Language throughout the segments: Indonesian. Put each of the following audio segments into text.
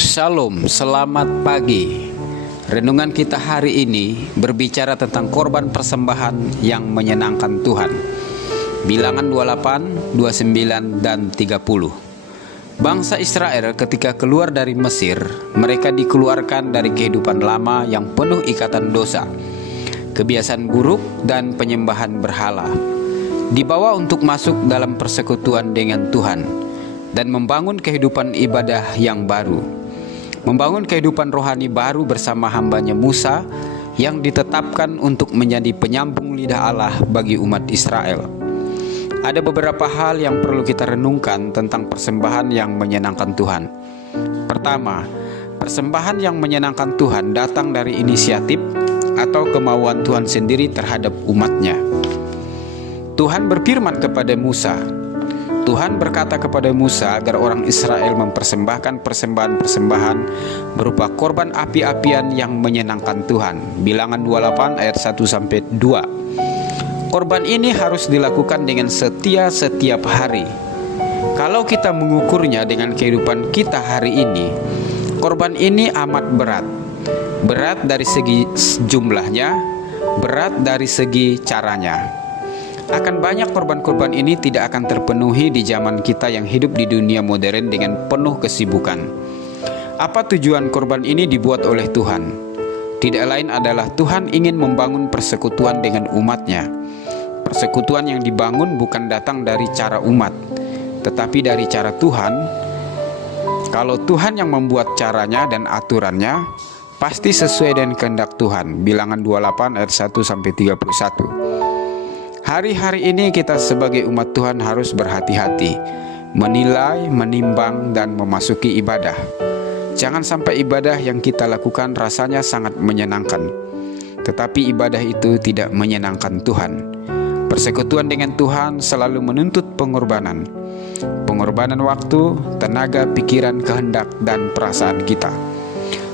Shalom, selamat pagi. Renungan kita hari ini berbicara tentang korban persembahan yang menyenangkan Tuhan. Bilangan 28, 29, dan 30. Bangsa Israel ketika keluar dari Mesir, mereka dikeluarkan dari kehidupan lama yang penuh ikatan dosa, kebiasaan buruk, dan penyembahan berhala. Dibawa untuk masuk dalam persekutuan dengan Tuhan dan membangun kehidupan ibadah yang baru, membangun kehidupan rohani baru bersama hambanya Musa yang ditetapkan untuk menjadi penyambung lidah Allah bagi umat Israel. Ada beberapa hal yang perlu kita renungkan tentang persembahan yang menyenangkan Tuhan. Pertama, persembahan yang menyenangkan Tuhan datang dari inisiatif atau kemauan Tuhan sendiri terhadap umatnya. Tuhan berfirman kepada Musa. Tuhan berkata kepada Musa agar orang Israel mempersembahkan persembahan-persembahan berupa korban api-apian yang menyenangkan Tuhan. Bilangan 28 ayat 1-2. Korban ini harus dilakukan dengan setia setiap hari. Kalau kita mengukurnya dengan kehidupan kita hari ini, korban ini amat berat. Berat dari segi jumlahnya, berat dari segi caranya. Akan banyak korban-korban ini tidak akan terpenuhi di zaman kita yang hidup di dunia modern dengan penuh kesibukan. Apa tujuan korban ini dibuat oleh Tuhan? Tidak lain adalah Tuhan ingin membangun persekutuan dengan umatnya. Persekutuan yang dibangun bukan datang dari cara umat, tetapi dari cara Tuhan. Kalau Tuhan yang membuat caranya dan aturannya, pasti sesuai dengan kehendak Tuhan. Bilangan 28 ayat 1-31. Hari-hari ini kita sebagai umat Tuhan harus berhati-hati, menilai, menimbang, dan memasuki ibadah. Jangan sampai ibadah yang kita lakukan rasanya sangat menyenangkan, tetapi ibadah itu tidak menyenangkan Tuhan. Persekutuan dengan Tuhan selalu menuntut pengorbanan. Pengorbanan waktu, tenaga, pikiran, kehendak, dan perasaan kita.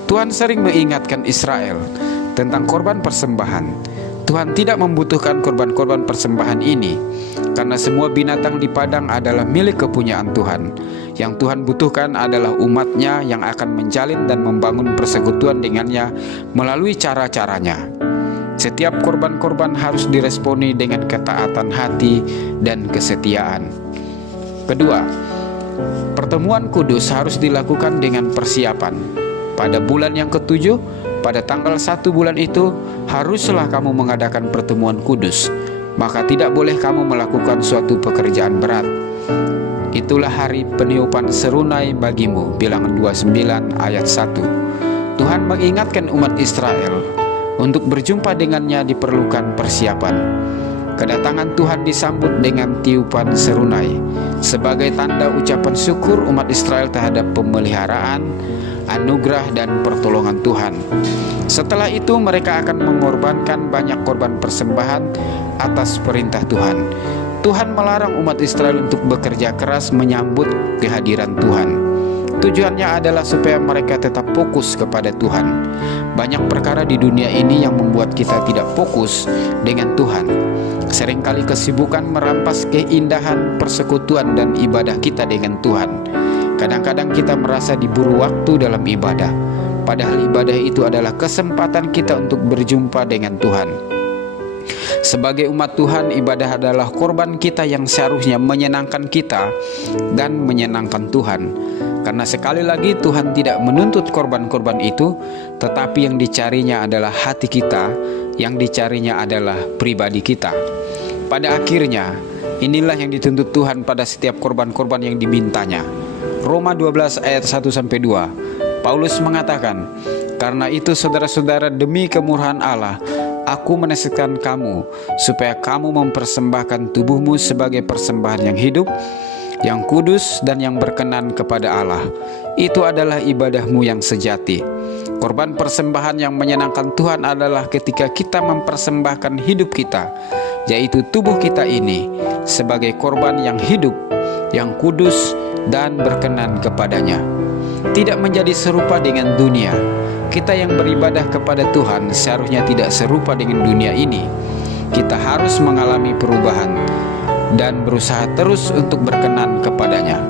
Tuhan sering mengingatkan Israel tentang korban persembahan. Tuhan tidak membutuhkan korban-korban persembahan ini, karena semua binatang di padang adalah milik kepunyaan Tuhan. Yang Tuhan butuhkan adalah umatnya yang akan menjalin dan membangun persekutuan dengannya melalui cara-caranya. Setiap korban-korban harus diresponi dengan ketaatan hati dan kesetiaan. Kedua, pertemuan kudus harus dilakukan dengan persiapan. Pada bulan yang ketujuh, pada tanggal 1 bulan itu, haruslah kamu mengadakan pertemuan kudus. Maka tidak boleh kamu melakukan suatu pekerjaan berat. Itulah hari peniupan serunai bagimu. Bilangan 29 ayat 1. Tuhan mengingatkan umat Israel untuk berjumpa dengannya diperlukan persiapan. Kedatangan Tuhan disambut dengan tiupan serunai sebagai tanda ucapan syukur umat Israel terhadap pemeliharaan, anugerah, dan pertolongan Tuhan. Setelah itu mereka akan mengorbankan banyak korban persembahan atas perintah Tuhan. Tuhan melarang umat Israel untuk bekerja keras menyambut kehadiran Tuhan. Tujuannya adalah supaya mereka tetap fokus kepada Tuhan. Banyak perkara di dunia ini yang membuat kita tidak fokus dengan Tuhan. Seringkali kesibukan merampas keindahan persekutuan dan ibadah kita dengan Tuhan. Kadang-kadang kita merasa diburu waktu dalam ibadah, padahal ibadah itu adalah kesempatan kita untuk berjumpa dengan Tuhan. Sebagai umat Tuhan, ibadah adalah korban kita yang seharusnya menyenangkan kita dan menyenangkan Tuhan. Karena sekali lagi Tuhan tidak menuntut korban-korban itu, tetapi yang dicarinya adalah hati kita, yang dicarinya adalah pribadi kita. Pada akhirnya, inilah yang dituntut Tuhan pada setiap korban-korban yang dimintanya. Roma 12 ayat 1-2. Paulus mengatakan, "Karena itu saudara-saudara, demi kemurahan Allah, aku menasihatkan kamu supaya kamu mempersembahkan tubuhmu sebagai persembahan yang hidup, yang kudus, dan yang berkenan kepada Allah. Itu adalah ibadahmu yang sejati." Korban persembahan yang menyenangkan Tuhan adalah ketika kita mempersembahkan hidup kita, yaitu tubuh kita ini, sebagai korban yang hidup, yang kudus, dan berkenan kepadanya. Tidak menjadi serupa dengan dunia. Kita yang beribadah kepada Tuhan seharusnya tidak serupa dengan dunia ini. Kita harus mengalami perubahan dan berusaha terus untuk berkenan kepadanya.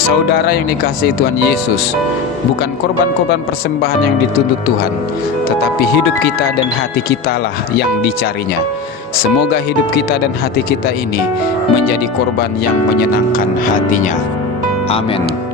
Saudara yang dikasihi Tuhan Yesus, bukan korban-korban persembahan yang dituntut Tuhan, tetapi hidup kita dan hati kita lah yang dicarinya. Semoga hidup kita dan hati kita ini menjadi korban yang menyenangkan hatinya. Amin.